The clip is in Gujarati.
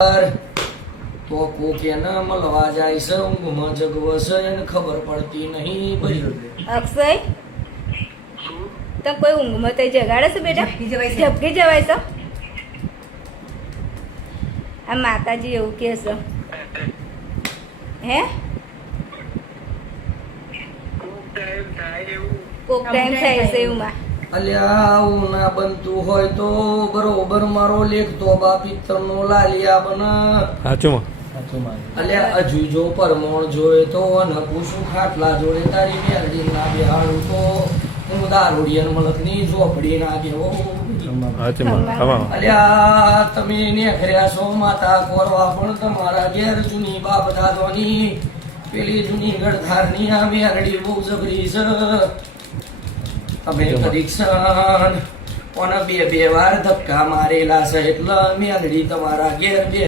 તો કોક એને મળવા જાય છે, ઊંઘમાં જગવશે એને ખબર પડતી નહીં ભાઈ. અક્ષય તો કોઈ ઊંઘમાં તો જગાડે છે બેટા? ઝપકી જવાય છે. આ માતાજી એવું કહે છે હે કોક ટાઈમ થાય છે એવું માં. અલ્યા આવું ના બનતું હોય તો બરોબર મારો લેખ તો બા પિત્તરનો લાલિયા બને. સાચું અલ્યા હજુ જો પરમોણ જોયે તો અને પૂછું ખાટલા જોડે તારી મેરડી ના બેહાડું તો હું દારૂડિયન મલકની ઝોપડી ના ગયો. અલ્યા તમે નેખર્યા છો માતા કોરવા પણ તમારા ઘેર જૂની બાપ દાદોની પેલી જૂની ગળધારની આ મેરડી બહુ જબરી છે. તમે પરીક્ષણ કોને બે વાર ધક્કા મારેલા છે એટલે મેલડી તમારા ઘેર બે